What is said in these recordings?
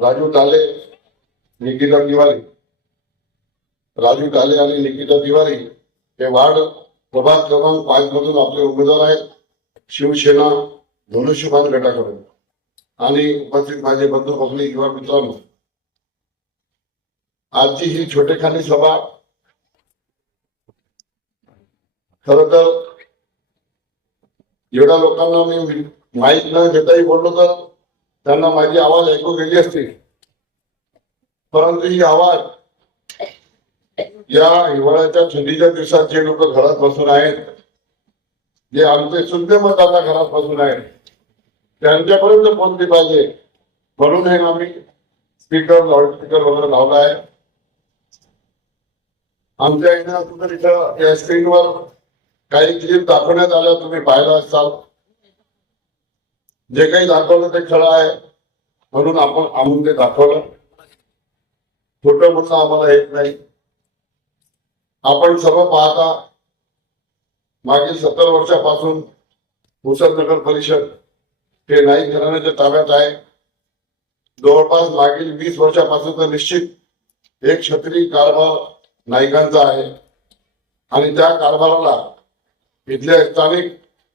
राजू ताले, निकिता तिवारी, राजू ताले आणि निकिता तिवारी हे वार्ड प्रभाग क्रमांक 5 मधून आपले उमेदवार आहेत शिवसेना धनुष्यबाण गटाकडून. आणि उपस्थित माझे बंधू भगिनी युवा मित्रांनो, आजची ही छोटेखानी सभा खर तर एवढ्या लोकांना मी माहीत न घेताही बोललो तर त्यांना माझी आवाज ऐकू गेली असती, परंतु ही आवाज या हिवाळ्याच्या थंडीच्या दिवसात जे लोक घरात बसून आहेत, जे आमचे शुद्ध मतदाता घरात बसून आहेत, त्यांच्यापर्यंत पोहोचली पाहिजे म्हणून हे आम्ही स्पीकर लाऊडस्पीकर वगैरे लावला आहे. आमच्या इथं या स्क्रीनवर काही क्लिप दाखवण्यात आल्या, तुम्ही पाहिला असाल. जे काही दाखवलं ते खरं आहे म्हणून आम्ही ते दाखवलं. खोटं म्हणणं आम्हाला येत नाही. आपण सर्व पाहता मागील 70 वर्षापासून पुसद नगर परिषद हे नाईक घराण्याच्या ताब्यात आहे. जवळपास मागील 20 वर्षापासून तर निश्चित एक छत्री कारभार नाईकांचा आहे आणि त्या कारभाराला इथल्या स्थानिक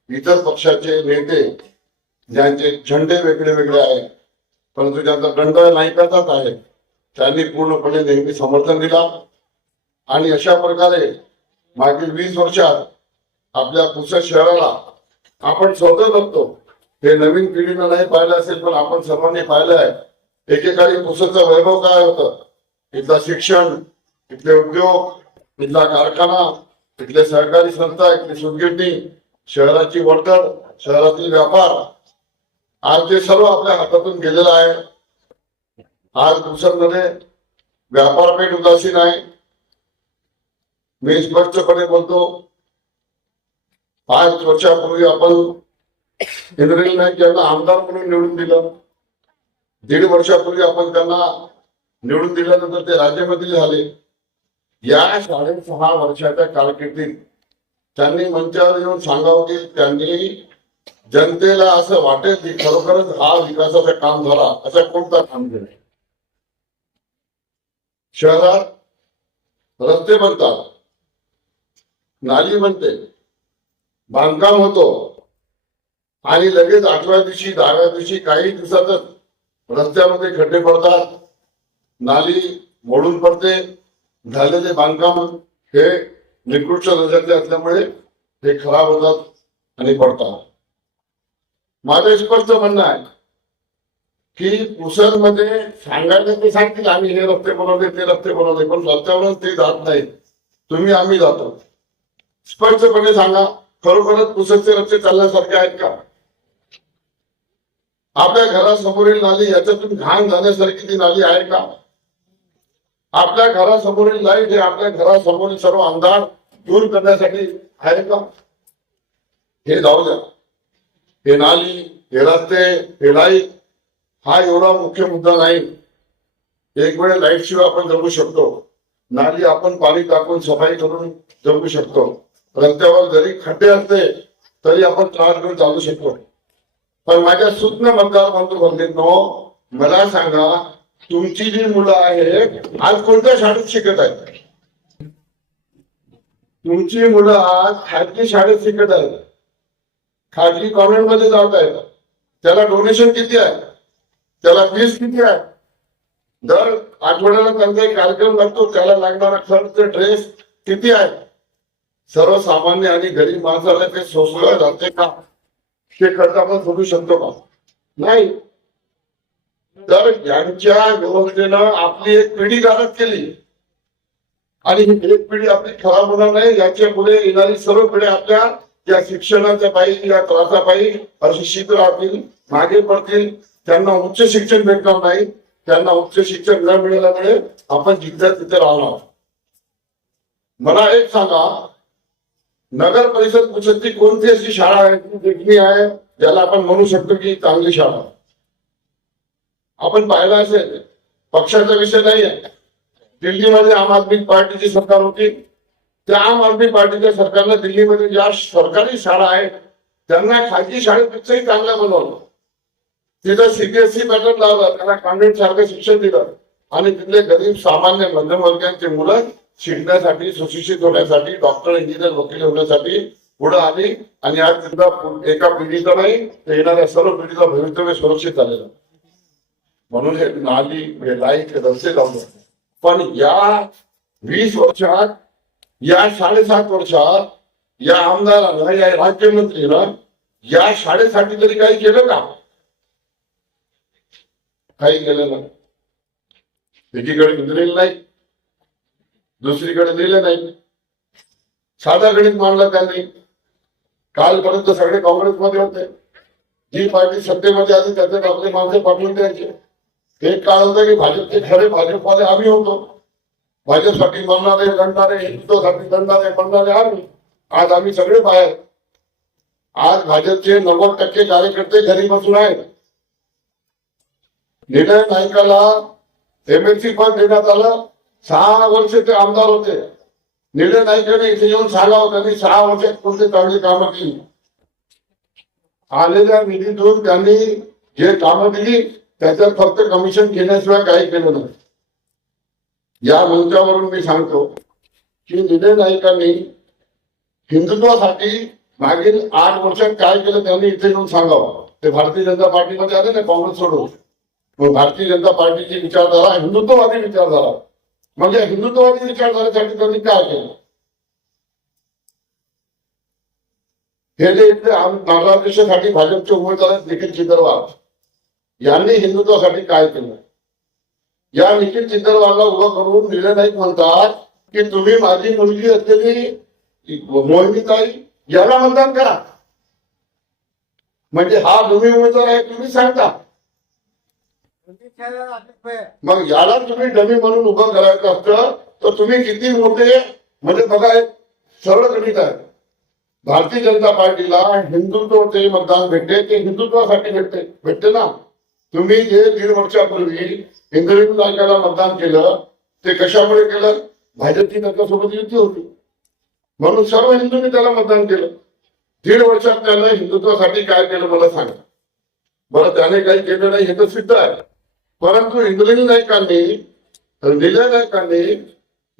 इतर पक्षाचे नेते ज्यांचे झेंडे वेगळे वेगळे आहेत परंतु ज्यांचा दंड नाईकाचाच आहे, त्यांनी पूर्णपणे नेहमी समर्थन दिला. आणि अशा प्रकारे मागील 20 वर्षात आपल्या पुसद शहराला आपण स्वतः बघतो, हे नवीन पिढीनं नाही पाहिलं असेल पण आपण सर्वांनी पाहिलं आहे. एकेकाळी पुसदचं वैभव काय होतं, इथलं शिक्षण, इथले उद्योग, इथला कारखाना, इथले सहकारी संस्था, इथली सुतगिरणी, शहराची वर्दळ, शहरातील व्यापार, आज ते सर्व आपल्या हातातून गेलेलं आहे. आज पुसदमध्ये व्यापारपेठ उदासीन आहे. मी स्पष्टपणे बोलतो, 5 वर्षापूर्वी आपण इंद्रनील नाईक यांना आमदार म्हणून निवडून दिलं. 1.5 वर्षापूर्वी आपण त्यांना निवडून दिल्यानंतर ते राज्यमंत्री झाले. या 6.5 वर्षाच्या कारकिर्दीत त्यांनी मंचावर येऊन सांगावं की त्यांनी जनतेला असं वाटेल की खरोखरच हा विकासाचं काम झाला, असं कोणता काम केलं. शहरात रस्ते बनतात, नाली बनते, बांधकाम होतो आणि लगेच 8व्या दिवशी 10व्या दिवशी काही दिवसातच रस्त्यामध्ये खड्डे पडतात, नाली मोडून पडते. झालेले बांधकाम हे निकृष्ट दर्जाचे असल्यामुळे ते खराब होतात आणि पडतात. माझं स्पष्ट म्हणणं आहे की पुसदमध्ये सांगायला ते सांगतील आम्ही हे रस्ते बनवले ते रस्ते बनवले, पण रस्त्यावरच ते जात नाही. तुम्ही आम्ही जातो. स्पष्टपणे सांगा, खरोखरच पुसदचे रस्ते चालण्यासारखे आहेत का? आपल्या घरासमोरील नाली याच्यातून घाण जाण्यासारखी ती नाली आहे का? आपल्या घरासमोरील लाईट हे आपल्या घरासमोरील सर्व अंधार दूर करण्यासाठी आहे का? हे जाऊ द्या. हे नाली, हे रस्ते, हे लाईट हा एवढा मुख्य मुद्दा नाही. एक वेळ लाईट शिवाय आपण जगू शकतो, नाली आपण पाणी टाकून सफाई करून जगू शकतो, रस्त्यावर जरी खड्डे असते तरी आपण त्रास घेऊन चालू शकतो. पण माझ्या सूक्ष्म मतदार बंधू भगिनींनो, मला सांगा, तुमची जी मुलं आहेत आज कोणत्या शाळेत शिकत आहेत? तुमची मुलं आज खाजगी शाळेत शिकत आहेत, खाजगी कॉन्व्हेंट मध्ये जात आहेत. त्याला डोनेशन किती आहे, त्याला फीस किती आहे, दर आठवड्याला त्यांचा एक कार्यक्रम लागतो, त्याला लागणारा खर्च, ड्रेस किती आहे? सर्वसामान्य आणि गरीब माणसाला ते सोसलं जाते का? ते खर्च आपण सोडू शकतो का? नाही. तर यांच्या व्यवस्थेनं आपली एक पिढी गारद केली आणि ही एक पिढी आपली खराब होणार नाही. याच्या पुढे येणारी सर्व पिढी आपल्या या शिक्षणाच्या पायी, या त्रासापायी अशिक्षित राहतील, मागे पडतील. त्यांना उच्च शिक्षण भेटणार नाही. त्यांना उच्च शिक्षण न मिळाल्यामुळे आपण जिथे तिथे राहणार. मला एक सांगा, नगर परिषद पुसदची कोणती अशी शाळा आहे की देखणी आहे ज्याला आपण म्हणू शकतो की चांगली शाळा? आपण पाहिलं असेल, पक्षाचा विषय नाही आहे. दिल्लीमध्ये आम आदमी पार्टीची सरकार होती, त्या आम आदमी पार्टीच्या सरकारने दिल्लीमध्ये ज्या सरकारी शाळा आहेत त्यांना खाजगी शाळेपेक्षाही चांगल्या बनवलं. तिथं सीबीएसई पॅटर्न लावला, त्यांना कॉन्व्हेंट सारखं शिक्षण दिलं आणि तिथले गरीब सामान्य मध्यमवर्गीयांची मुलं शिकण्यासाठी, सुशिक्षित होण्यासाठी, डॉक्टर, इंजिनियर, वकील होण्यासाठी पुढे आली आणि आज तिथं एका पिढीचं नाही तर येणाऱ्या सर्व पिढीचं भवितव्य सुरक्षित झालेलं. म्हणून हे नाली, हे लाईट, रस्ते लावले. पण या 20 वर्षात, या 7.5 वर्षात या आमदारानं, या राज्यमंत्रीनं या शाळेसाठी तरी काही केलं का? काही केलं नाही. एकीकडे दिलेलं नाही, दुसरीकडे दिले नाही. साधा गणित मांडला त्यांनी. कालपर्यंत सगळे काँग्रेसमध्ये होते. जी पार्टी सत्तेमध्ये आली त्याच्यात आपले माणसं पाठवून द्यायचे. एक काळ होता की भाजपचे खरे भाजपवाले आम्ही होतो. भाजपसाठी मरणारे, लढणारे, हिंदुत्वासाठी लढणारे, मरणारे आम्ही. आज आम्ही सगळे बाहेर. आज भाजपचे 90% कार्यकर्ते घरी बसून आहेत. निलय नाईकाला एमएलसी पद देण्यात आलं. 6 वर्ष ते आमदार होते. निलय नाईकाने इथे येऊन सांगावं त्यांनी 6 वर्षात कोणती चांगली कामं केली. आलेल्या निधीतून त्यांनी जे कामं दिली त्याच्यात फक्त कमिशन घेण्याशिवाय काही केलं नाही. या मंचावरून मी सांगतो की निलय नाईकांनी हिंदुत्वासाठी मागील 8 वर्षात काय केलं त्यांनी इथे येऊन सांगावं. ते भारतीय जनता पार्टीमध्ये आले ना, काँग्रेस सोडून. मग भारतीय जनता पार्टीची विचारधारा हिंदुत्ववादी विचारधारा. म्हणजे हिंदुत्ववादी विचारधारेसाठी त्यांनी काय केलं? हे जे इथे बांगलादेशासाठी भाजपचे उमेदवार आहेत निखिल चितरवाल, यांनी हिंदुत्वासाठी काय केलं? या निखिल चितरवालला उभं करून निलय नाईक म्हणतात की तुम्ही माझी मुलगी असलेली मोहिनीताई याला मतदान करा. म्हणजे हा तुम्ही उमेदवार आहे तुम्ही सांगता. मग याला तुम्ही डमी म्हणून उभं करायचं असतं तर तुम्ही किती मोठे, म्हणजे बघा एक सरळ गणित आहे. भारतीय जनता पार्टीला हिंदुत्वाचे मतदान भेटते ते हिंदुत्वासाठी भेटते ना. तुम्ही जे 1.5 वर्षापूर्वी इंद्रनील नाईकाला मतदान केलं ते कशामुळे केलं? भाजपची त्याच्यासोबत युती होती म्हणून सर्व हिंदूंनी त्याला मतदान केलं. 1.5 वर्षात त्यानं हिंदुत्वासाठी काय केलं मला सांगा बरं. त्याने काही केलं नाही हे तर सिद्ध आहे. परंतु इंद्रनील नाईकांनी, निलय नाईकांनी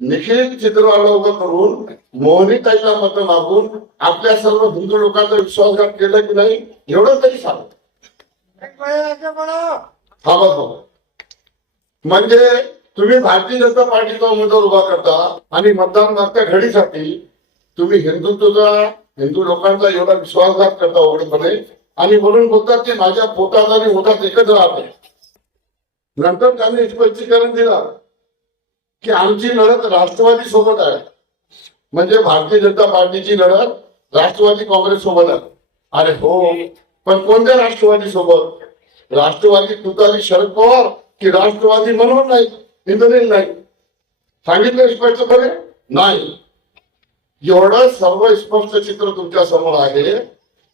निखिल चित्रवाला उभं करून मोहिनीताईला मत मागून आपल्या सर्व हिंदू लोकांचा विश्वासघात केला की नाही एवढं तरी सांग. हा बघ, म्हणजे तुम्ही भारतीय जनता पार्टीचा उमेदवार उभा करता आणि मतदान मागच्या घडीसाठी तुम्ही हिंदू लोकांचा एवढा विश्वासघात करता उघडपणे आणि म्हणून बोलतात की माझ्या पोटात आणि ओठात एकच राहते. नंतर त्यांनी स्पष्टीकरण दिलं की आमची लढत राष्ट्रवादी सोबत आहे. म्हणजे भारतीय जनता पार्टीची लढत राष्ट्रवादी काँग्रेस सोबत आहे. अरे हो, पण कोणत्या राष्ट्रवादी सोबत? राष्ट्रवादी तुतारी शरद पवार की राष्ट्रवादी मनोहर नाईक, इंद्रनील नाईक? सांगितलं स्पष्टपणे नाही. एवढं सर्व स्पष्ट चित्र तुमच्या समोर आहे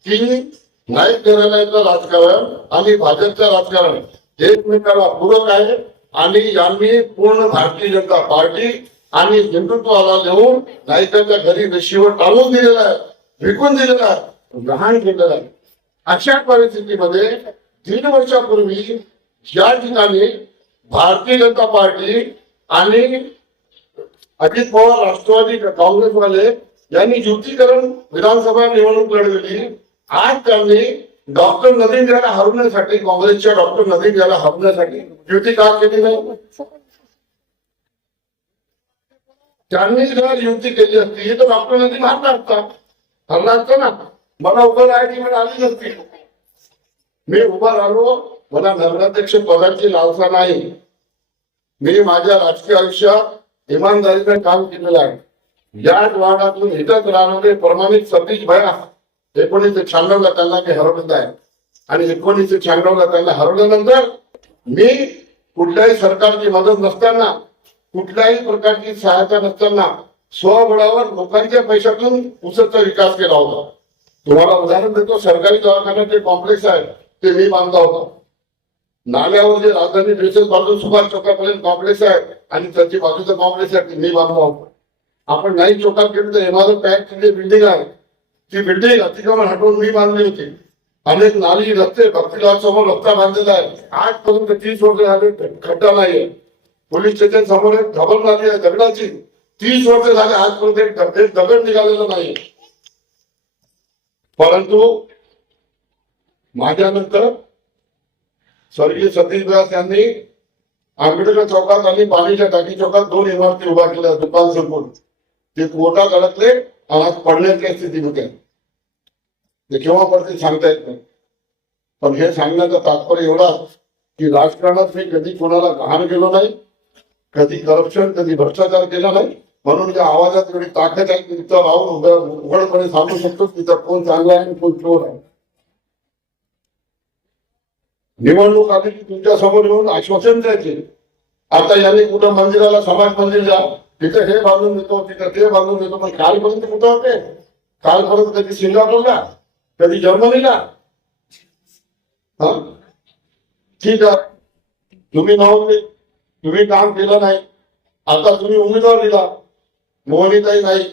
की नाईक घराण्याचं राजकारण आणि भाजपचं राजकारण एकमेकाला पूरक आहे. आणि यांनी पूर्ण भारतीय जनता पार्टी आणि हिंदुत्वाला नेऊन नाईकांच्या घरी रेशीवर टाळून दिलेला आहे, विकून दिलेला आहे, लहान केलेला आहे. अशा परिस्थितीमध्ये 3 वर्षापूर्वी या ठिकाणी भारतीय जनता पार्टी आणि अजित पवार राष्ट्रवादी काँग्रेसवाले यांनी युतीकरण विधानसभा निवडणूक लढवली. आज त्यांनी डॉक्टर नदीम याला हरवण्यासाठी, काँग्रेसच्या डॉक्टर नदीम याला हरवण्यासाठी युती का केली नाही? त्यांनी जर युती केली असती तर डॉक्टर नदीम हरला असता ना. मला उभं राहायची वेळ आली नसती. मी उभा राहिलो, मला नगराध्यक्ष पदाची लालसा नाही. मी माझ्या राजकीय आयुष्यात इमानदारीने काम केलेलं आहे. याच वार्डातून इथंच राहणारे प्रमाणित सतीश भया 1996 ला त्यांना ते हरवलं आहे. आणि 1996 ला त्यांना हरवल्यानंतर मी कुठल्याही सरकारची मदत नसताना, कुठल्याही प्रकारची सहायता नसताना स्वबळावर लोकांच्या पैशातून उसाचा विकास केला होता. तुम्हाला उदाहरण देतो, सरकारी दवाखान्यात जे कॉम्प्लेक्स आहे ते मी बांधला होता. नाल्यावर जे राजधानी ड्रेसेस बाजू सुभाष चौकापर्यंत कॉम्प्लेक्स आहे आणि त्याची बाजूचं कॉम्प्लेक्स आहे ते मी बांधला होता. आपण नाही चौकात गेलो तर इमारत पॅक बिल्डिंग आहे, ती बिल्डिंग अतिक्रमण हटवून मी बांधली होती. अनेक नाली रस्ते भक्तीला समोर रस्ता बांधलेला आहे, आजपर्यंत 30 वर्ष झाले खड्डा नाहीये. पोलीस स्टेशन समोर एक खबर नाली आहे दगडाची, 30 वर्ष झाले आजपर्यंत एक दगड निघालेला नाही. परंतु माझ्यानंतर स्वर्गीय सतीश व्यास यांनी आंबेडकर चौकात आणि पाणीच्या टाकी चौकात 2 इमारती उभा केल्या दुकान समोर. ते कोर्टात अडकले आणि आज पडण्याच्या स्थितीमध्ये ते केव्हा पडते सांगता येत नाही. पण हे सांगण्याचं तात्पर्य एवढा की राजकारणात मी कधी कोणाला घाण केलो नाही, कधी करप्शन, कधी भ्रष्टाचार केला नाही. म्हणून या आवाजात एवढी ताकद आहे की तिथं राहून उघडपणे सांगू शकतो तिथं कोण चांगला आहे आणि कोण चोर आहे. निवडणूक आली की तुमच्या समोर येऊन आश्वासन द्यायचे. आता यांनी कुठं मंदिराला समाज मंदिर जा, तिथे हे बांधून देतो, तिथे ते बांधून देतो. पण कालपर्यंत कुठं होते? कालपर्यंत कधी सिंगापूरला, कधी जर्मनीला. ठीक आहे, तुम्ही नव्हते, तुम्ही काम केलं नाही. आता तुम्ही उमेदवार दिला, मोहनीताई नाही.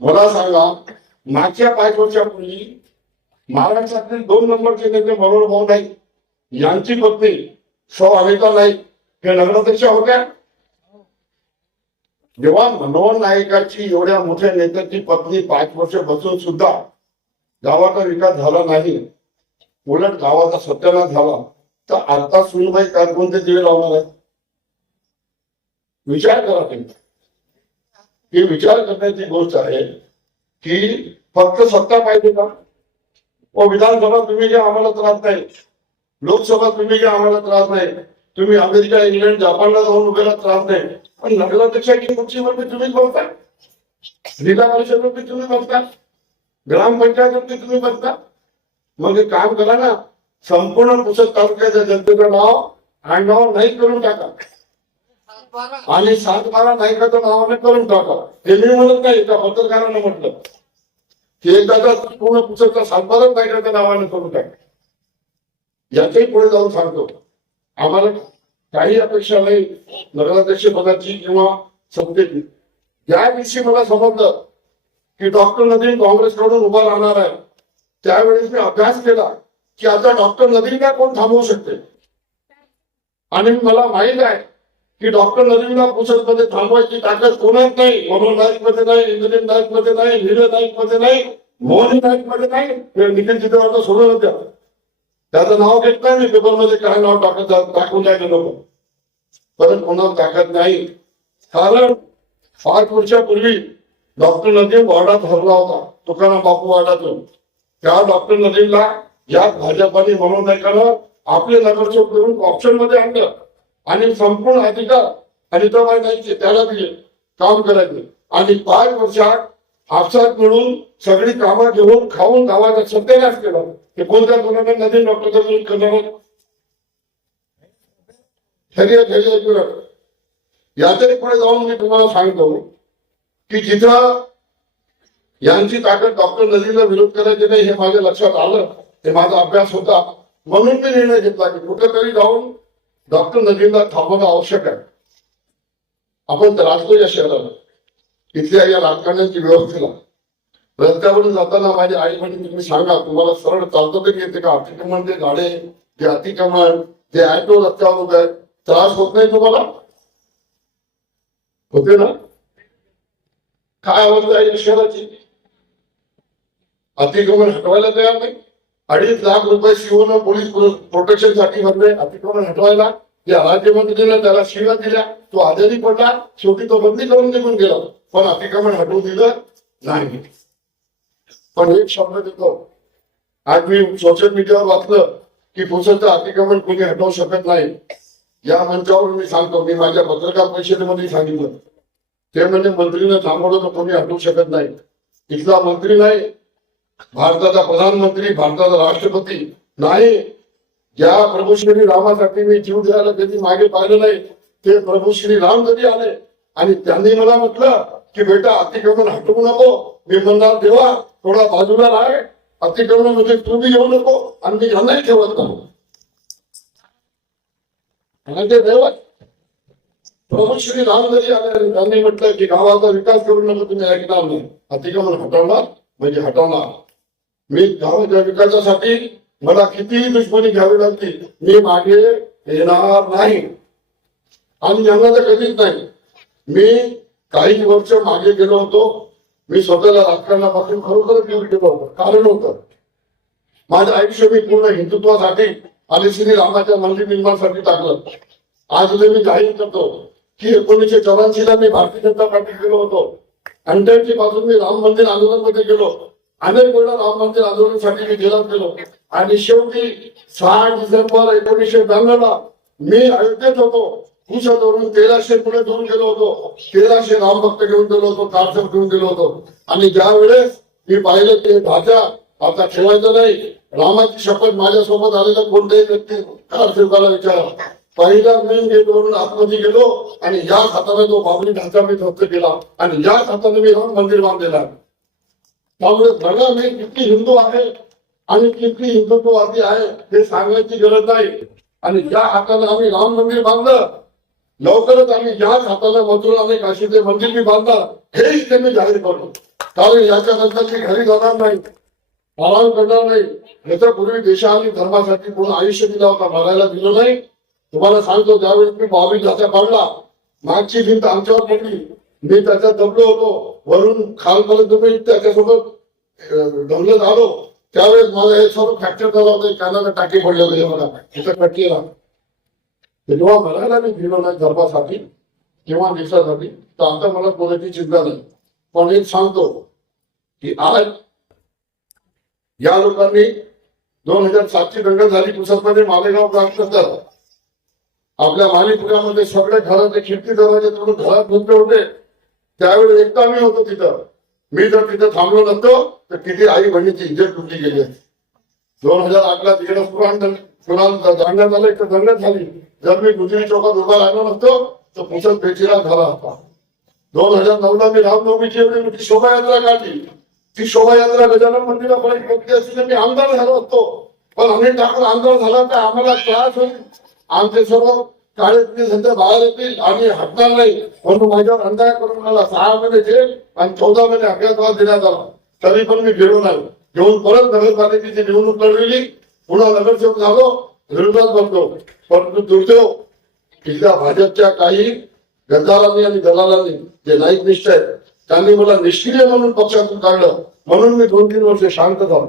मला सांगा, मागच्या 5 वर्षापूर्वी महाराष्ट्रातील 2 नंबरचे नेते मनोहर भाऊ नाईक यांची पत्नी सौ अनिता नाईक हे नगराध्यक्ष होत्या. जेव्हा मनोहर नाईकाची एवढ्या मोठ्या नेत्याची पत्नी 5 वर्ष बसून सुद्धा गावाचा विकास झाला नाही, उलट गावाचा सत्यानाश झाला, तर आता सुनबाई काय कोणते दिवे लावणार आहे? विचार करा तुम्ही. ही विचार करण्याची गोष्ट आहे की फक्त सत्ता पाहिजे का? व विधानसभा तुम्ही जे आम्हाला त्रास नाही, लोकसभा तुम्ही जे आम्हाला त्रास नाही, तुम्ही अमेरिका, इंग्लंड, जापानला जाऊन उभेला त्रास नाही, पण नगराध्यक्षाची खुर्चीवरती तुम्हीच बसता, जिल्हा परिषदेवरती तुम्ही बसता, ग्रामपंचायतवरती तुम्ही बसता. मग एक काम करा ना, संपूर्ण पुसद तालुक्याच्या जनतेचं नाव अंगावर नाही करून टाका आणि 7-12 नायकाचं नावाने करून टाका. हे मी म्हणत नाही, एका पत्रकारानं म्हटलं की एकदा पूर्ण पुस्तकचा 7-12 नायकाच्या नावाने करून टाका. याच्याही पुढे जाऊन सांगतो, आम्हाला काही अपेक्षा नाही नगराध्यक्ष पदाची किंवा सत्तेची. ज्या दिवशी मला समजलं की डॉक्टर नदीम काँग्रेसकडून उभा राहणार आहे, त्यावेळेस मी अभ्यास केला की आता डॉक्टर नदीमला कोण थांबवू शकते. आणि मला माहित आहे की डॉक्टर नदीमला पुसदमध्ये थांबवायची ताकद कोणाच नाही. मनोहर नाईक मध्ये नाही, इंद्रजित नाईक मध्ये नाही, नीरज नाईक मध्ये नाही, मोहनी नाईक मध्ये नाही. निखिल चित्रवाचा सोडून होत्या, त्याचं नाव घेत नाही मी पेपरमध्ये, काय नाव टाकून जायचं नको. परत कोणाला ताकद नाही. कारण 5 वर्षापूर्वी डॉक्टर नदीम वार्डात हरला होता, तुकाराम बापू वार्डातून. त्या डॉक्टर नदीमला या भाजपाने मनोहर नाईकानं आपले नगरसेवक करून ऑप्शन मध्ये आणलं आणि संपूर्ण अधिकार अनिताबाई नाईकचे त्याला दिले काम करायचे. आणि 5 वर्षात आपसात मिळून सगळी कामं घेऊन खाऊन गावाचा सत्यानाश केला. हे कोणत्या कोणाने नदी डॉक्टरचा विरोध करणार? याच्याही पुढे जाऊन मी तुम्हाला सांगतो की जिथं यांची ताकद डॉक्टर नदीला विरोध करायचे नाही हे माझ्या लक्षात आलं, हे माझा अभ्यास होता. म्हणून मी निर्णय घेतला की कुठेतरी जाऊन डॉक्टर नदीला थांबवणं आवश्यक आहे. आपण राजकोट या शहराला इथल्या या राजकारण्याची व्यवस्थेला रस्त्यावरून जाताना माझ्या आई वडील तुम्ही सांगा, तुम्हाला सरळ चालतं तरी येते का? अतिक्रमण, ते गाडे, ते अतिक्रमण, ते ऍटो रस्त्यावर उभे आहेत, त्रास होत नाही तुम्हाला? होते ना? काय अवस्था आहे या शहराची? अतिक्रमण हटवायला तयार नाही. 2.5 लाख रुपये शिवून पोलीस प्रोटेक्शन साठी भरले अतिक्रमण हटवायला. या राज्यमंत्रीने त्याला शिव्या दिल्या, तो आजारी पडला, शेवटी तो बंदी करून निघून गेला, पण अतिक्रमण हटवून दिलं नाही. पण एक शब्द देतो, आज मी सोशल मीडियावर वाचलं की पुसदचं अतिक्रमण कोणी हटवू शकत नाही. या मंचावरून मी सांगतो, मी माझ्या पत्रकार परिषदेमध्ये सांगितलं, ते म्हणजे मंत्रीने थांबवलं तर कोणी हटवू शकत नाही. इथला मंत्री नाही, भारताचा प्रधानमंत्री, भारताचा राष्ट्रपती नाही. ज्या प्रभू श्री रामासाठी मी जीव द्यायला कधी मागे पाहिलं नाही, ते प्रभू श्री राम कधी आले आणि त्यांनी मला म्हटलं की बेटा अतिक्रमण हटवू नको. मी म्हणणार देवा थोडा बाजूला राह, अतिक्रमण म्हणजे तू बी येऊ नको आणि मी यांनाही ठेवत नाही. ते देवा प्रभू श्री राम जरी आले आणि त्यांनी म्हटलं की गावाचा विकास करू नको, तुम्ही ऐकणार नाही, अतिक्रमण हटवणार म्हणजे हटवणार. मी गावाच्या विकासासाठी मला कितीही दुश्मनी घ्यावी लागली, मी मागे येणार नाही आणि यांना तर कधीच नाही. मी काही वर्ष मागे गेलो होतो. मी स्वतःला राजकारणापासून खरोखरच दूर गेलो होतो. कारण होतं माझं आयुष्य मी पूर्ण हिंदुत्वासाठी आणि श्री रामाच्या मंदिर निर्माणासाठी टाकलं. आज मी जाहीर करतो की 1984 ला मी भारतीय जनता पार्टीत गेलो होतो. 88 पासून मी राम मंदिर आंदोलनामध्ये गेलो. अनेक वेळा राम मंदिर आंदोलनासाठी मी जेलात गेलो आणि शेवटी 6 डिसेंबर 1992 ला मी अयोध्येत होतो. कुशावरून 1300 पुढे घेऊन गेलो होतो. 1300 राम भक्त घेऊन गेलो होतो, कारसर घेऊन गेलो होतो. आणि ज्या वेळेस मी पाहिलं की भाज्या आता ठेवायचं नाही, रामाची शपथ माझ्यासोबत आलेल्या कोणत्याही व्यक्ती कारसेवकाला विचारा. पहिला मेन गेट वरून आतमध्ये गेलो आणि या हाताने तो बाबरी ढाचा मी ध्वस्त केला आणि या हाताने मी राम मंदिर बांधलेला. त्यामुळे बघा मी किती हिंदू आहे आणि किती हिंदुत्ववादी आहे हे सांगण्याची गरज नाही. आणि ज्या हाताने आम्ही राम मंदिर बांधलं, लवकरच आम्ही ज्याच हाताने मथुरा आणि काशीचे मंदिर मी बांधणार हे इथे मी जाहीर करतो. कारण याच्यानंतर मी घरी जाणार नाही, आराम करणार नाही. याच्यापूर्वी देशा आणि धर्मासाठी पूर्ण आयुष्य दिला होता, बघायला दिलं नाही. तुम्हाला सांगतो ज्यावेळेस मी बाबरी ढाचा पाडला, मागची भिंत आमच्यावर पडली, मी त्याच्यात दबलो होतो. वरून खालपर्यंत मी त्याच्यासोबत दमलत आलो. त्यावेळेस मला हे सर्व फ्रॅक्चर झाला होता, कानाला टाके पडले होते मला इथं कटकेला. जेव्हा म्हणायला मी गेलो नाही धर्मासाठी किंवा देशासाठी, तर आता मला कोणाची चिंता नाही. पण एक सांगतो की आज या लोकांनी 2007 ची दंगल झाली पुसदमध्ये मालेगाव प्रांतात. आपल्या मालिपुरामध्ये सगळे घराचे खिडकी दरवाजे तोडून घरात गुंतले होते. त्यावेळी एकटा मी होतो तिथं. मी जर तिथं थांबलो नसतो तर किती आई बहिणीची इज्जत तुटली गेली. 2008 ला तिकडे जाणण्यात आलं, एक दंगल झाली. जर मी गुजरी चौकात उभा राहिलो नसतो तर पुसद बेचिराग झाला होता. 2009 ला मी रामनवमीची एवढी मोठी शोभायात्रा काढली. ती शोभायात्रा गजानन मंदिरापर्यंत पोहोचली असती तर मी आमदार झालो असतो. पण अनिल ठाकूर आमदार झाला तर आम्हाला त्रास होईल, आमचे सर्व काळे सध्या बाहेर येतील आणि हटणार नाही म्हणून माझ्यावर अन्याय करून मला 6 महिने जेल आणि 14 महिने अज्ञातवास देण्यात आला. तरी पण मी गेलो नाही. घेऊन परत नगरपालिकेची निवडणूक लढविली, पुन्हा नगरसेवक झालो, विरोधात बनतो. परंतु दुर्दैव इथल्या भाजपच्या काही गद्दारांनी आणि दलालांनी जे नाईक निष्ठ आहेत त्यांनी मला निष्क्रिय म्हणून पक्षातून काढलं. म्हणून मी 2-3 वर्ष शांत झालो.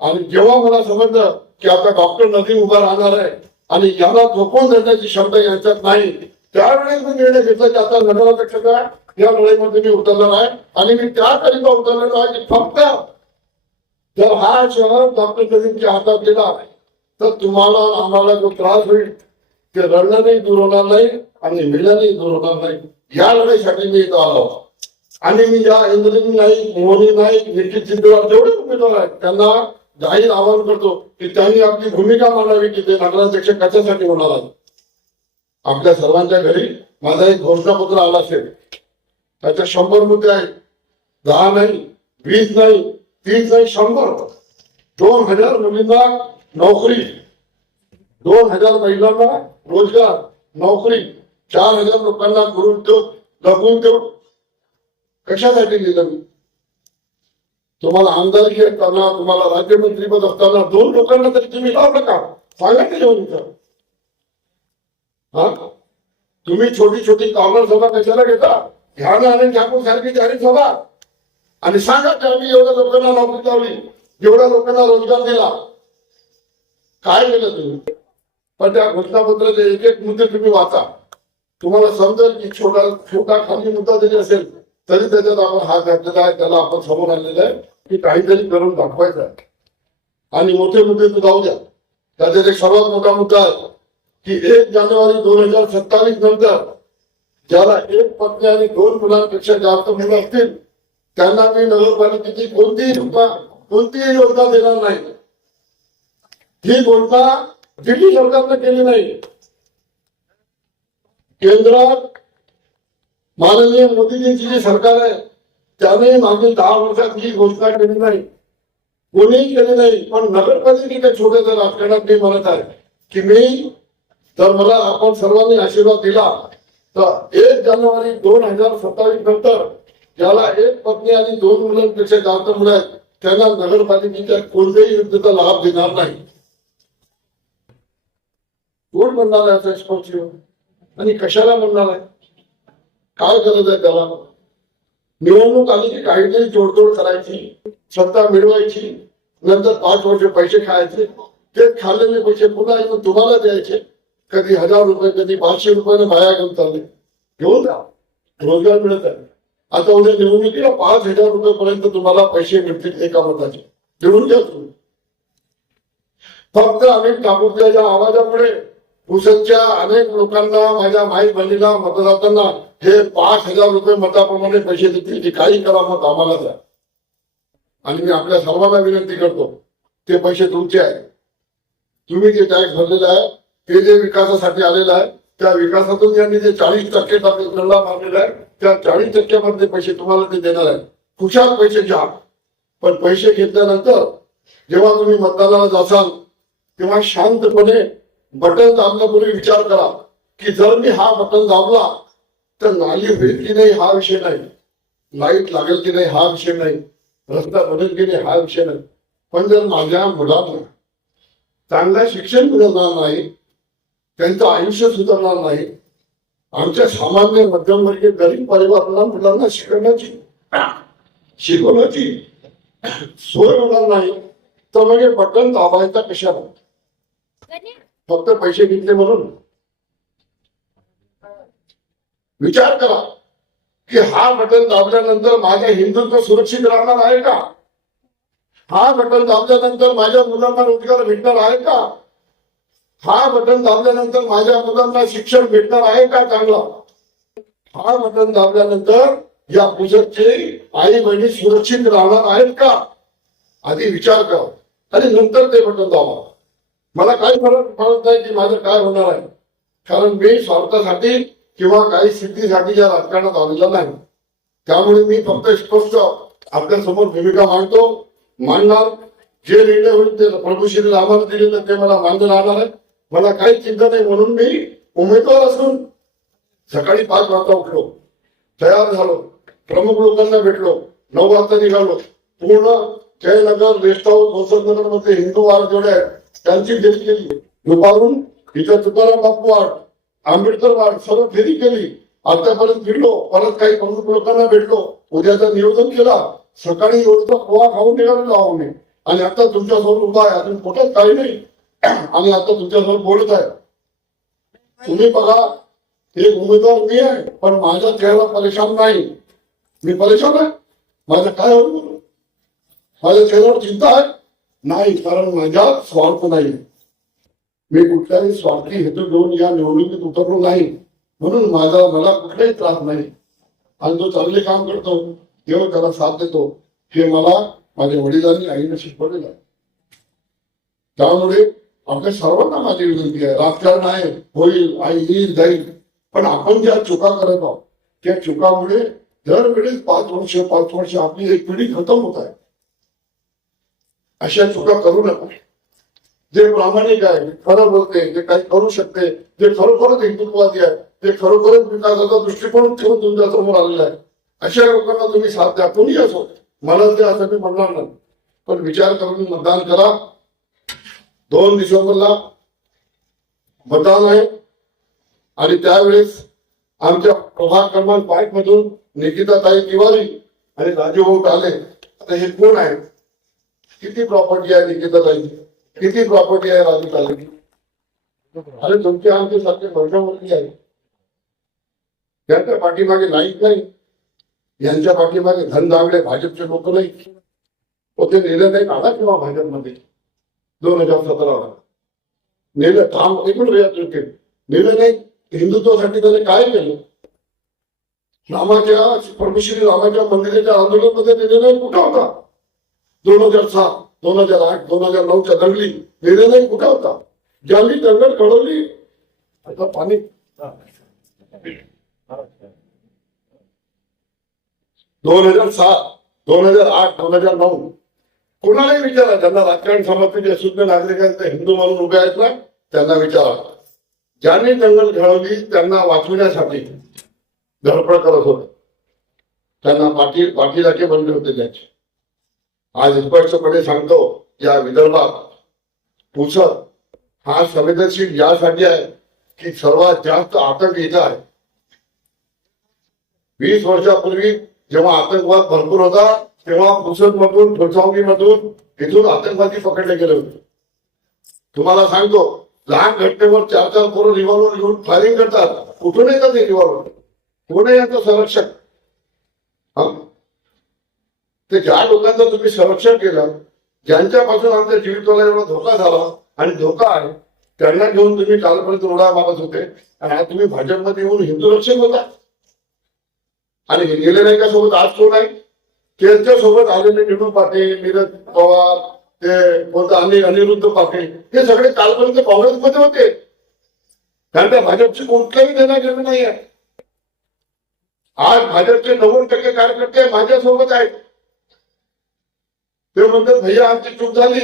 आणि जेव्हा मला समजलं की आता डॉक्टर नदीम उभा राहणार आहे आणि याला झोपवून देण्याची क्षमता यांच्यात नाही, त्यावेळेस मी निर्णय घेतला की आता नगराध्यक्षाच्या या लढाईमध्ये मी उतरणार आहे. आणि मी त्याकरिता उतरलेलो आहे की फक्त जर हा शहर डॉक्टर नदीमच्या हातात गेला तर तुम्हाला आम्हाला जो त्रास होईल ते रडल्याने दूर होणार नाही आणि मिळल्याने दूर होणार नाही. या लढाईसाठी मी इथं आलो. आणि मी या इंद्रजित नाईक, मोहनी नाईक, निखिल चिंदवार जेवढे उमेदवार आहेत त्यांना जाहीर आवाहन करतो की त्यांनी आपली भूमिका मांडावी की ते नगराध्यक्ष कशासाठी होणार आहे. आपल्या सर्वांच्या घरी माझा एक घोषणापत्र आला असेल, त्याच्या 100 मुद्दे आहेत. 10 नाही, 20 नाही, 30 नाही, 100. 2000 मुलींना नोकरी, 2000 महिलांना रोजगार, नोकरी, 4000 लोकांना गृहउद्योग, लघुउद्योग. कशासाठी दिलं मी? तुम्हाला आमदारकी असताना, तुम्हाला राज्यमंत्रीपद असताना 2 लोकांना तरी तुम्ही लावलं का? सांगा ते येऊन इथं. तुम्ही छोटी छोटी कॉमन सभा कशाला घेता? घ्या ना आणि ठाकूर सारखी जाहीर सभा आणि सांगा की आम्ही एवढ्या लोकांना नोकरी लावली, एवढ्या लोकांना रोजगार दिला. काय केलं तुम्ही? पण त्या घोषणापत्राचे एक एक मुद्दे तुम्ही वाचा. तुम्हाला समजेल की छोटा खाली मुद्दा जरी असेल तरी त्याच्यात आपण हात घातलेला आहे, त्याला आपण समोर आणलेलं आहे की काहीतरी करून दाखवायचं आहे. आणि मोठे मुद्दे तर जाऊ द्या, त्याच्यात एक सर्वात मोठा मुद्दा आहे की 1 जानेवारी 2027 नंतर ज्याला 1 पत्नी आणि 2 मुलांपेक्षा जास्त मुलं असतील त्यांना मी नगरपालिकेची कोणतीही योजना देणार नाही. ही घोषणा दिल्ली सरकारने केली नाही. केंद्रात माननीय मोदीजींची जी सरकार आहे त्याने मागील 10 वर्षात ही घोषणा केली नाही, कोणीही केली नाही. पण नगरपालिकेच्या छोट्याच्या राजकारणात मी म्हणत आहे की मी जर मला आपण सर्वांनी आशीर्वाद दिला तर 1 जानेवारी 2027 नंतर ज्याला 1 पत्नी आणि 2 मुलांपेक्षा जास्त मुलं आहेत त्यांना नगरपालिकेच्या कोणत्याही योजनेचा लाभ देणार नाही. कोण म्हणणार आहे असं स्पष्ट? आणि कशाला म्हणणार आहे? काय गरज आहे त्याला? निवडणूक आली की काहीतरी जोडतोड करायची, सत्ता मिळवायची, नंतर 5 वर्ष पैसे खायचे, ते खाल्लेले पैसे पुन्हा येऊन तुम्हाला द्यायचे. कधी 1000 रुपये, कधी 500 रुपयाने बाया घेऊन चालले. घेऊन जा, रोजगार मिळत आहे. आता उद्या निवडणुकीला 5000 रुपयेपर्यंत तुम्हाला पैसे मिळतील एका मताचे. घेऊन घ्या तुम्ही. फक्त अनेक तालुक्याच्या आवाजामुळे पुसदच्या अनेक लोकांना, माझ्या माई बहिणीला, मतदारांना हे 5000 रुपये मताप्रमाणे पैसे देतील की काही करा, मत आम्हाला द्या. आणि मी आपल्या सर्वांना विनंती करतो, ते पैसे तुमचे आहे. तुम्ही जे टॅक्स भरलेला आहे, ते जे विकासासाठी आलेलं आहे, त्या विकासातून यांनी जे 40% गल्ला मारलेला आहे, त्या 40% मधले पैसे तुम्हाला ते देणार आहे. खुशाल पैसे घ्या. पण पैसे घेतल्यानंतर जेव्हा तुम्ही मतदानाला जासाल तेव्हा शांतपणे बटन दाबण्यापूर्वी विचार करा की जर मी हा बटन दाबला तर नाली होईल की नाही हा विषय नाही, लाईट लागेल की नाही हा विषय नाही, रस्ता बनेल की नाही हा विषय नाही. पण जर माझ्या मुलांना चांगलं शिक्षण मिळणार नाही, त्यांचं आयुष्य सुधारणार नाही, आमच्या सामान्य मध्यमवर्गीय गरीब परिवाराला मुलांना शिकवण्याची सोय होणार नाही, तर मग हे बटन दाबायचा कशाला? फक्त पैसे घेतले म्हणून? विचार करा की हा बटन दाबल्यानंतर माझ्या हिंदुत्व सुरक्षित राहणार आहे का? हा बटन दाबल्यानंतर माझ्या मुलांना रोजगार भेटणार आहे का? हा बटन दाबल्यानंतर माझ्या मुलांना शिक्षण भेटणार आहे का चांगला? हा बटन दाबल्यानंतर या पुसदचे आई बहिणी सुरक्षित राहणार आहेत का? आधी विचार करा आणि नंतर ते बटन दाबा. मला काही फरक पडत नाही की माझं काय होणार आहे, कारण मी स्वार्थासाठी किंवा काही सिद्धीसाठी या राजकारणात आलेला नाही. त्यामुळे मी फक्त स्पष्ट आपल्या समोर भूमिका मांडणार. जे निर्णय होईल ते प्रभू श्री रामाने दिलेलं ते मला मान्य राहणार आहे. मला काही चिंता नाही. म्हणून मी उमेदवार असून सकाळी 5 वाजता उठलो, तयार झालो, प्रमुख लोकांना भेटलो, 9 वाजता निघालो. पूर्ण जयनगर, रेस्ट हाऊस, वसंतनगर मध्ये हिंदू वार्ड जेवढे आहेत त्यांची फेरी केली. दुपारून इथं तुकाराम बापू वार्ड, आंबेडकर वार्ड सर्व फेरी केली. आतापर्यंत फिरलो, परत काही प्रमुख लोकांना भेटलो, उद्याचं नियोजन केला. सकाळी एवढा पोहा खाऊन निघालेलो आहो मी, आणि आता तुमच्यासमोर उभा आहे. अजून पोटात काही नाही आणि आता तुमच्यासमोर बोलत आहे. तुम्ही बघा, एक उमेदवार मी आहे, पण माझा चेहरा परेशान नाही. मी परेशान आहे? माझं काय होईल? माझ्या चेहऱ्यावर चिंता आहे? नाही, कारण माझ्यात स्वार्थ नाही. मी कुठल्याही स्वार्थी हेतू घेऊन या निवडणुकीत उतरलो नाही. म्हणून मला कुठलाही त्रास नाही. आणि जो चांगले काम करतो तेव्हा त्याला साथ देतो, हे मला माझ्या वडिलांनी, आईने शिकवलेलं आहे. त्यामुळे आपल्या सर्वांना माझी विनंती आहे, राजकारण आहे, होईल, आई येईल, जाईल, पण आपण ज्या चुका करत आहोत त्या चुकामुळे दरवेळेस 5 वर्ष आपली एक पिढी खतम होत आहे. अशा चुका करू नका. जे प्रामाणिक आहे, खरं बोलते, जे काही करू शकते, जे खरोखरच हिंदुत्ववादी आहे, जे खरोखरच विकासाचा दृष्टिकोन ठेवून तुमच्या समोर आलेला आहे, अशा लोकांना तुम्ही साथ द्या. कोणी असो, मला ते असं मी म्हणणार नाही, पण विचार करून मतदान करा. 2 डिसेंबरला मतदान आहे आणि त्यावेळेस आमच्या प्रभाग क्रमांक 5 मधून निकिताताई तिवारी आणि राजूभाऊ टाले. आता हे कोण आहे? किती प्रॉपर्टी आहे निकिताताईची? किती प्रॉपर्टी आहे राजू टाले? अरे तुमचे आमचे सारखे वर्षावरती आहे. त्यांच्या पाठीमागे नाईक नाही, यांच्या पाठीमागे धनदागडे भाजपचे लोक नाही. ते नेलं नाही काढा किंवा भाजपमध्ये 2017ला नेलं काम एकूण नेलं नाही. हिंदुत्वासाठी त्याने काय केलं? रामाच्या, प्रभू श्री रामाच्या मंदिराच्या आंदोलनामध्ये नेलं नाही, कुठं होता? 2007, 2008, 2009च्या दंगली नेलं नाही, कुठं होता? ज्यांनी दंगल घडवली, आता पाणी 2007, 2008, 2009 कोणालाही विचारा, ज्यांना राजकारण समजते, शुद्ध नागरिक आहेत, हिंदू म्हणून उभे आहेत ना, त्यांना विचारा. ज्यांनी दंगल घडवली त्यांना वाचविण्यासाठी धडपड करत होते, त्यांना पाठीलाके बनले होते त्याचे. आज स्पष्टपणे सांगतो, या विदर्भात पुसद हा संवेदनशील यासाठी आहे की सर्वात जास्त आतंक इथं आहे. 20 वर्षापूर्वी जेव्हा आतंकवाद भरपूर होता तेव्हा पुसद मधून ठोसावणी मधून इथून आतंकवादी पकडले गेले होते. तुम्हाला सांगतो, लहान घटनेवर 4-4 पोरं रिव्हॉल्वर घेऊन फायरिंग करतात. कुठून येतात हे रिव्हॉल्वर? कोण आहे यांचं संरक्षक? ते ज्या लोकांचं तुम्ही संरक्षण केलं, ज्यांच्यापासून आमच्या जीवितवाला एवढा धोका झाला आणि धोका आहे, त्यांना घेऊन तुम्ही कालपर्यंत उडा मारत होते आणि आज तुम्ही भाजपमध्ये येऊन हिंदू रक्षक होता. आणि गेले नाही का सोबत? आज कोण आहे? त्यांच्या सोबत आलेले निधू पाटील, नीरज पवार, ते कोणतं अनिरुद्ध पाटील, हे सगळे कालपर्यंत काँग्रेसमध्ये होते. त्यांच्या भाजपची कोणत्याही देणं घेणं नाही आहे. आज भाजपचे 90% कार्यकर्ते माझ्यासोबत आहेत. ते म्हणतात, भैया आमची चूक झाली,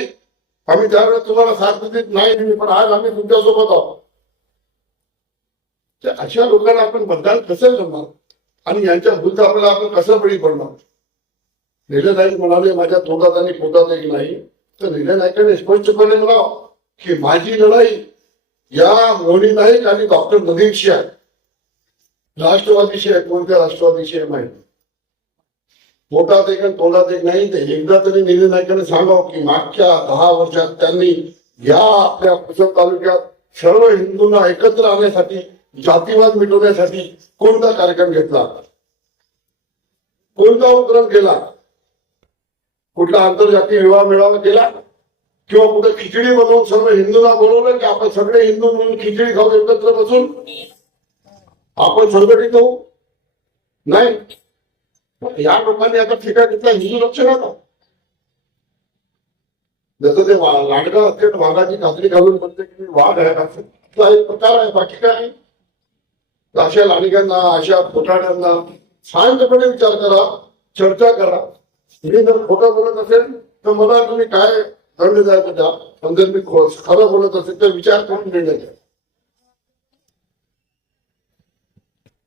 आम्ही त्यावेळेस तुम्हाला साथ देत नाही, पण आज आम्ही तुमच्यासोबत आहोत. अशा लोकांना आपण मतदान कसं करणार आणि यांच्या विरुद्ध आपल्याला आपण कसं बळी पडणार? निलय नाईक म्हणाले माझ्या तोंडात आणि पोटात एक नाही, तर निलय नाईकांनी स्पष्टपणे म्हणावं की माझी लढाई या मोनी नाईक आणि डॉक्टर नदीमशी आहे, राष्ट्रवादीशी आहे. कोणत्या राष्ट्रवादीशी आहे माहिती? पोटात एक आणि तोंडात एक नाही. तर एकदा तरी निलय नाईकांनी सांगावं की मागच्या 10 वर्षात त्यांनी या आपल्या पुसद तालुक्यात सर्व हिंदूंना एकत्र आणण्यासाठी, जातीवाद मिटवण्यासाठी कोणता कार्यक्रम घेतला, कोणता उपक्रम केला? कुठला आंतरजातीय विवाह मेळावा केला किंवा कुठे खिचडी बनवून सर्व हिंदूंना बोलवलं की आपण सगळे हिंदू म्हणून खिचडी खाऊ एकत्र बसून आपण संघटित होऊ? नाही. या लोकांनी आता ठिका घेतला हिंदू रक्षणाचा. जसं ते लांडगा असते वाघाची कातडी घालून म्हणते की मी वाघ आहे, असं एक प्रकार आहे, बाकी काय आहे? अशा लांडग्यांना, अशा खोटाड्यांना शांतपणे विचार करा, चर्चा करा. मी जर खोटं बोलत असेल तर मला तुम्ही काय दंड द्यायचा द्या, पण जर मी खरं बोलत असेल तर विचार करून निर्णय घ्या.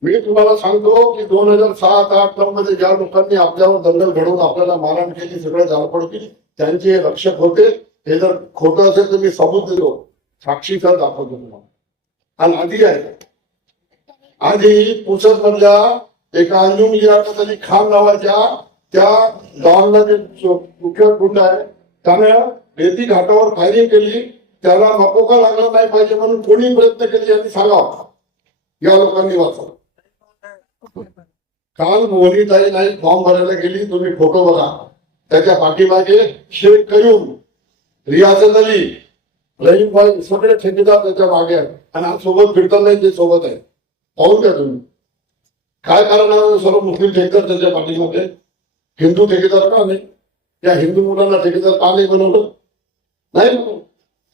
मी तुम्हाला सांगतो की 2007-8 मध्ये ज्या लोकांनी आपल्यावर दंगल घडवून आपल्याला मारहाण केली, सगळं झाडपड केली, त्यांचे हे रक्षक होते. हे जर खोटं असेल तर मी सबूत देतो, साक्षी सह दाखवतो तुम्हाला. आणि आधी आहे, आधी पुसद मधल्या एका अंजुम लियाकत अली खान नावाच्या त्या गावाला जे मुख्य गुंड आहे त्यानं रेती घाटावर फायरिंग केली. त्याला मकोका लागला नाही पाहिजे म्हणून कोणी प्रयत्न केले यांनी सांगावं. या लोकांनी वाचव. काल मोनीताई नाईक फॉर्म भरायला गेली, तुम्ही फोटो बघा. त्याच्या पाठीमागे शेख कयूम, रियासत अली, रहीम भाई सगळे ठेकेदार त्याच्या मागे आहेत. आणि आज सोबत फिरताना ते सोबत आहे. पाहून घ्या तुम्ही काय कारण आहे. सर्व मुस्लिम ठेकेदार त्याच्या पाठीमागे, हिंदू ठेकेदार का नाही? या हिंदू मुलांना ठेकेदार का नाही बनवलं? नाही म्हणून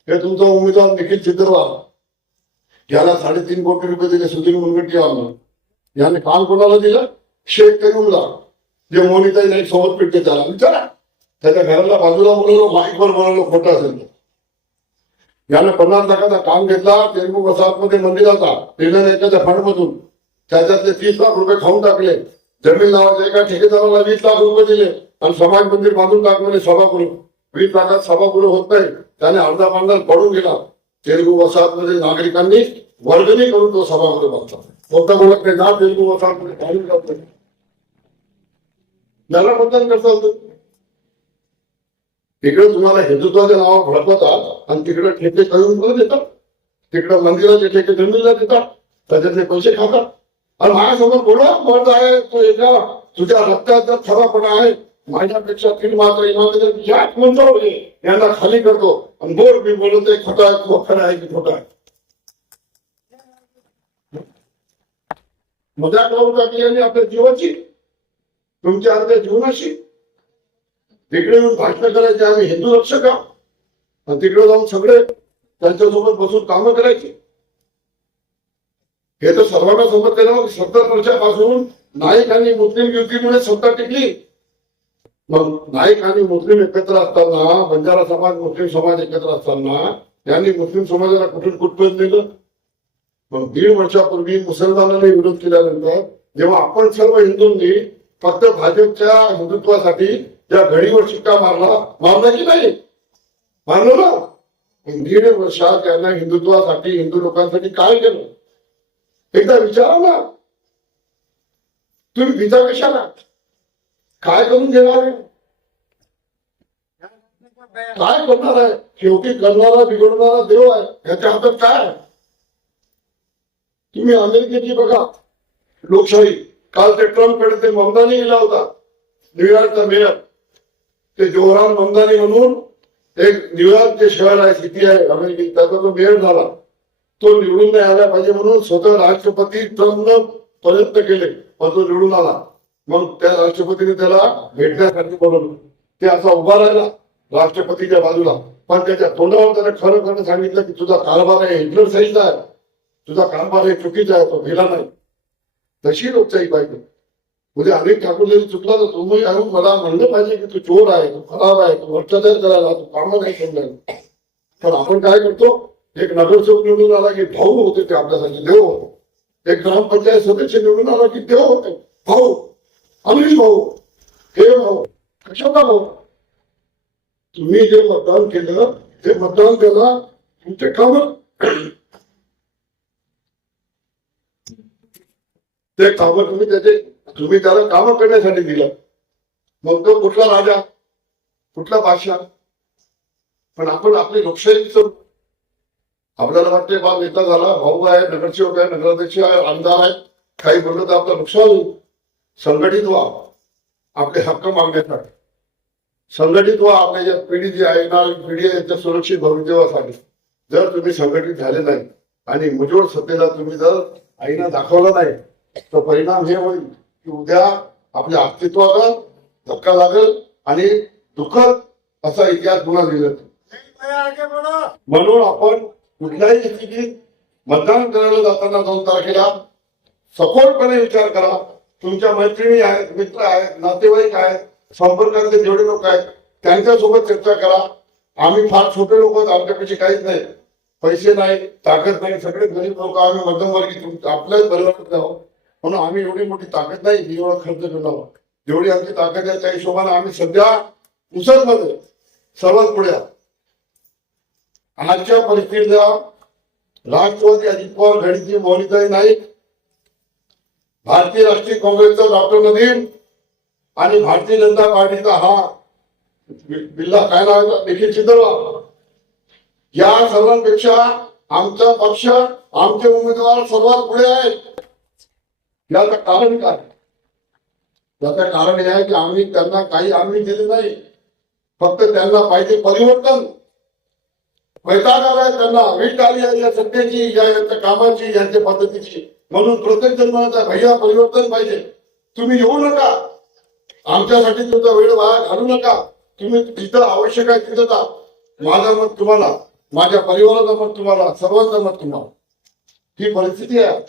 हे तुमचा उमेदवार निखिल चित्रवार, याला 3.5 कोटी रुपये दिले सुधीर मुनगंटीवार. याने काम कोणाला दिलं? शेख कयूमला, जे मोनीताई नाईक सोबत पिटते त्याला विचारा. त्याच्या घराला बाजूला बोलवलं, माईकवर बोलवलं, खोटं असेल तर. याने 50 लाखाचा काम घेतला तेलगू वसाहतमध्ये मंदिराचा, निलय नाईकाच्या फंड मधून. त्याच्यातले 30 लाख रुपये खाऊन टाकले. जमीन नावाच्या एका ठेकेदाराला 20 लाख रुपये दिले आणि समाज मंदिर बांधून टाकले सभागृह. 20 लाखात सभागृह होत नाही, त्याने अर्धा बांधल पडून गेला. तेलगू वसाहतमध्ये नागरिकांनी वर्गणी करून तो सभागृह बांधला. खोटं बोलत नाही ना, तेलगू वसाहतमध्ये घालून जातो. त्याला मतदान करता होतं. तिकडे तुम्हाला हिंदुत्वाच्या नावावर भडकवतात आणि तिकडे ठेके करून देतात. तिकडे मंदिराचे ठेके जमिनीला देतात, त्याच्यातले पैसे खातात. आणि माझ्यासमोर बोला मत आहे तो एका तुझ्या रक्तात जर खरापणा आहे, माझ्यापेक्षा 3 मात्र इमानदारी याच म्हणतो यांना खाली करतो आणि बोल मी बोलतोय खोटा आहे किंवा खरं आहे की खोटा आहे. मजाक करून टाकली यांनी आपल्या जीवाची, तुमच्या अर्ध्या जीवनाशी. तिकडे येऊन भाषण करायचे आम्ही हिंदू रक्षक आहोत, आणि तिकडे जाऊन सगळे त्यांच्यासोबत बसून कामं करायची. हे तर सर्वांना सोबत केलं. 70 वर्षापासून नाईक आणि मुस्लिम युतीमुळे सत्ता टिकली. मग नाईक आणि मुस्लिम एकत्र असताना, बंजारा समाज मुस्लिम समाज एकत्र असताना यांनी मुस्लिम समाजाला कुठून कुठपर्यंत नेलं? मग 1.5 वर्षापूर्वी मुसलमानांनी विरोध केल्यानंतर जेव्हा आपण सर्व हिंदूंनी फक्त भाजपच्या हिंदुत्वासाठी ज्या घडीवर शिक्का मारला की नाही, मारलो ना. 1.5 वर्षात त्यांना हिंदुत्वासाठी, हिंदू लोकांसाठी काय केलं एकदा विचारा ना. तुम्ही भीता कशाला? काय करून घेणार आहे? काय करणार आहे? शेवटी करणारा बिघडणारा देव आहे. ह्याच्या हातात काय आहे? तुम्ही अमेरिकेची बघा लोकशाही. काल ते ट्रम्पकडे ते ममदानी गेला होता, न्यूयॉर्कचा मेयर. ते जोहरान ममदानी म्हणून एक न्यूयॉर्क जे शहर आहे, सिटी आहे अमेरिकेत, त्याचा जो मेयर झाला तो निवडून नाही आला पाहिजे म्हणून स्वतः राष्ट्रपती ट्रम्पनं प्रयत्न केले, पण तो निवडून आला. मग त्या राष्ट्रपतीने त्याला भेटण्यासाठी बोलवलं. ते असा उभा राहिला राष्ट्रपतीच्या बाजूला, पण त्याच्या तोंडावर त्याने खरं खरं सांगितलं की तुझा कारभार आहे हिटलर साईजचा आहे, तुझा कारभार आहे चुकीचा आहे. तो गेला नाही. तशी लोकशाही पाहिजे. म्हणजे अनिल ठाकूर जरी चुकला तर तुम्ही आणून मला म्हणलं पाहिजे की तू चोर आहे, तू खराब आहे, तू भ्रष्टाचार करायला, तू कामं नाही करणार. पण आपण काय करतो, एक नगरसेवक निवडून आला की भाऊ होते ते आपल्यासाठी देव होते. एक ग्रामपंचायत सदस्य निवडून आला की देव होते, भाऊ, अनिल भाऊ, हे भाऊ. कशाला भाऊ? तुम्ही जे मतदान केलं ते मतदान केलं, तुमचे काम ते काम तुम्ही त्याला काम करण्यासाठी दिलं. मग तो कुठला राजा, कुठला बादशाह? पण आपण आपली लोकशाही आपल्याला वाटते बा नेता झाला, भाऊ आहे, नगरसेवक आहे, नगराध्यक्ष आहे, आमदार आहे, काही बोललं तर आपलं नुकसान होईल. संघटित व्हा आपले हक्क मागण्यासाठी. संघटित व्हा आपल्या ज्या पिढी जी आहे ना, पिढी आहे त्याच्या सुरक्षित भवितव्यासाठी. जर तुम्ही संघटित झाले नाही आणि मुजोड सत्तेला तुम्ही जर आईना दाखवला नाही तर परिणाम हे होईल की उद्या आपल्या अस्तित्वाला धक्का लागेल आणि दुःखद असा इतिहास पुन्हा लिहिला. म्हणून आपण कुठल्याही स्थितीत मतदान करायला जाताना 2 तारखेला सखोलपणे विचार करा. तुमच्या मैत्रिणी आहेत, मित्र आहेत, नातेवाईक आहेत, संपर्कातले जेवढे लोक आहेत त्यांच्यासोबत चर्चा करा. आम्ही फार छोटे लोक आहेत, आमच्यापेक्षा काहीच नाही, पैसे नाही, ताकद नाही, सगळे गरीब लोक आम्ही मध्यमवर्गीय आपल्याच परिवारात आहोत. म्हणून आम्ही एवढी मोठी ताकद नाही की एवढा खर्च करणार. जेवढी आमची ताकद आहे त्या हिशोबाने आम्ही सध्या उसळमध्ये सर्वात पुढे आहोत. आजच्या परिस्थितीला राष्ट्रवादी अजित पवार घडीची मौलिकताही नाही. भारतीय राष्ट्रीय काँग्रेसचा डॉक्टर नदीम आणि भारतीय जनता पार्टीचा हा बिल्ला काय नाव निखिल चिंदरवा, या सर्वांपेक्षा आमचा पक्ष, आमचे उमेदवार सर्वात पुढे आहेत. याचं कारण काय? याचं कारण हे आहे की आम्ही त्यांना काही आम्ही दिले नाही, फक्त त्यांना पाहिजे परिवर्तन. वैताग आलाय त्यांना, वीट आली आहे या सत्तेची, या कामाची, यांच्या पद्धतीची. म्हणून प्रत्येक जण म्हणतात भैया परिवर्तन पाहिजे. तुम्ही येऊ नका, आमच्यासाठी तुमचा वेळ वाया घालू नका. तुम्ही जिथं आवश्यक आहे तिथं जा. माझं मत तुम्हाला, माझ्या परिवाराचं मत तुम्हाला, सर्वांचं मत तुम्हाला. ही परिस्थिती आहे.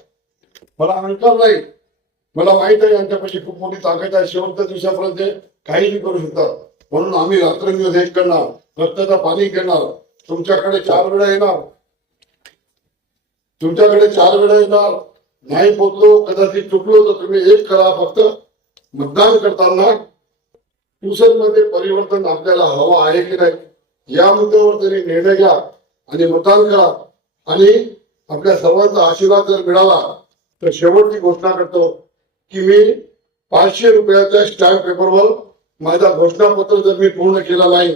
मला अहंकार नाही, मला माहित आहे यांच्यापाशी खूप मोठी ताकद आहे. शेवटच्या दिवसापर्यंत काहीही करू शकतात. म्हणून आम्ही रात्रंदिवस एक करणार, रक्ताचं पाणी घेणार. तुमच्याकडे 4 वेळा येणार, तुमच्याकडे 4 वेळा येणार. नाही पोचलो, कदाचित चुकलो तर तुम्ही एक करा. फक्त मतदान करताना मध्ये परिवर्तन आपल्याला हवं आहे की नाही या मुद्द्यावर तरी निर्णय घ्या आणि मतदान करा. आणि आपल्या सर्वांचा आशीर्वाद जर मिळाला तर शेवटची घोषणा करतो की मी 500 रुपयाच्या स्टॅम्प पेपरवर माझा घोषणापत्र जर मी पूर्ण केला नाही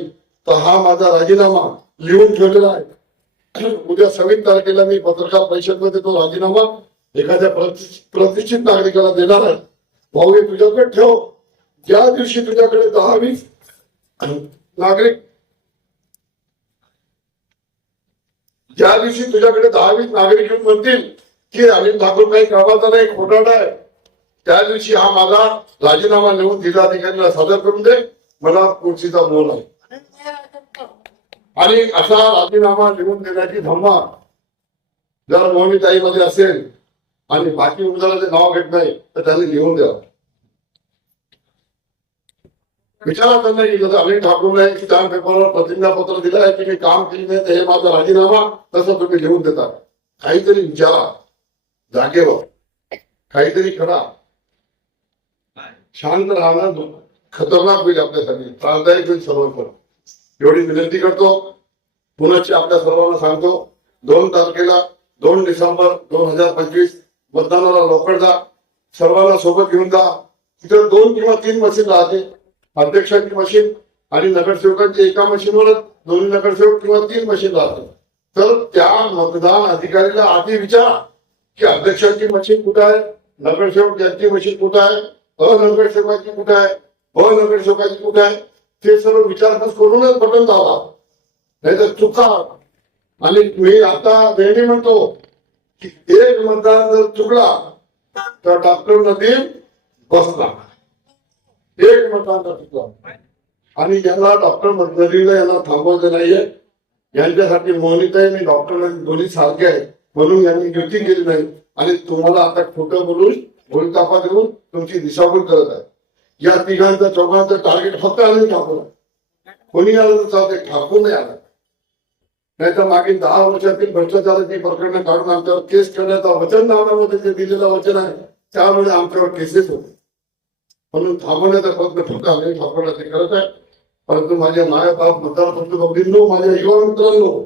तर हा माझा राजीनामा लिहून ठेवलेला आहे. उद्या 26 तारखेला मी पत्रकार परिषदेमध्ये तो राजीनामा एखाद्या प्रतिष्ठित नागरिकाला देणार आहे. भाऊ हे तुझ्याकडे ठेव. ज्या दिवशी तुझ्याकडे 10-20 नागरिक, ज्या दिवशी तुझ्याकडे 10-20 नागरिक येऊन म्हणतील की अनिल ठाकूर काही कामाचा नाही, खोटारडा आहे, त्या दिवशी हा माझा राजीनामा लिहून जिल्हाधिकाऱ्यांना सादर करून दे. मला खुर्चीचा मोल आहे. आणि असा राजीनामा लिहून देण्याची धम्मा जर मोहिनीताईमध्ये असेल आणि बाकी उमेदवाराचे नाव घेत नाही तर त्यांनी लिहून द्या. विचारा त्यांना की जसं अनिल ठाकूरने स्टॅम्प पेपरवर प्रतिज्ञापत्र दिलं आहे की मी काम केले नाही तर हे माझा राजीनामा, तसं तुम्ही लिहून देता. काहीतरी विचारा, जागेवर काहीतरी करा. शांत राहणं खतरनाक होईल आपल्यासाठी, त्रासदायक होईल सर्वांसाठी. एवढी विनंती करतो. पुनश्च आपल्या सर्वांना सांगतो, 2 तारखेला 2 डिसेंबर 2025 मतदानाला लवकर जा. सर्वांना सोबत घेऊन जा. तिथे 2 किंवा 3 मशीन राहते, अध्यक्षाची मशीन आणि नगरसेवकांची एका मशीनवरच दोन्ही नगरसेवक किंवा 3 मशीन राहते. तर त्या मतदान अधिकारीला आधी विचारा की अध्यक्षाची मशीन कुठे आहे, नगरसेवक यांची मशीन कुठे आहे, अनगरसेवकाची कुठे आहे, अनगरसेवकाची कुठे आहे, ते सर्व विचारपूस करूनच बटन दाबा, नाही तर चुका. आणि मी आता नेहमी म्हणतो की एक मतदान जर चुकला तर डॉक्टर नदीम बसला. एक मतदान जर चुकला आणि यांना डॉक्टर नदीमला यांना थांबवलं नाहीये. यांच्यासाठी मोनिताई आणि डॉक्टर नदीम दोन्ही सारखे आहेत म्हणून यांनी युती केली नाही आणि तुम्हाला आता खोटं बोलून भूलतापा देऊन तुमची दिशाभूल करत आहे. या तिघांचं चौघांचं टार्गेट फक्त आम्ही ठाकूर, कोणी आलं तर चालते, ठाकूर नाही आला. नाही तर मागील 10 वर्षातील भ्रष्टाचाराची प्रकरणं काढून आमच्यावर केस करण्याचं वचननाम्यामध्ये जे दिलेलं वचन आहे त्यामुळे आमच्यावर केसेस होते. म्हणून थांबवण्याचा प्रयत्न फक्त आम्ही ठाकूरला ते करत आहे. परंतु माझ्या मायाबाप मतदार बंधूंनो, माझ्या युवा मित्रांनो,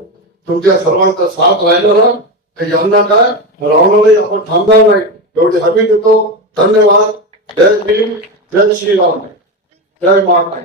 तुमच्या सर्वांचा साथ राहिला ना तर यांना काय राहणार नाही, आपण थांबणार नाही. एवढी हमी देतो. धन्यवाद. जय भीम, जय श्रीराम, जय महाराज.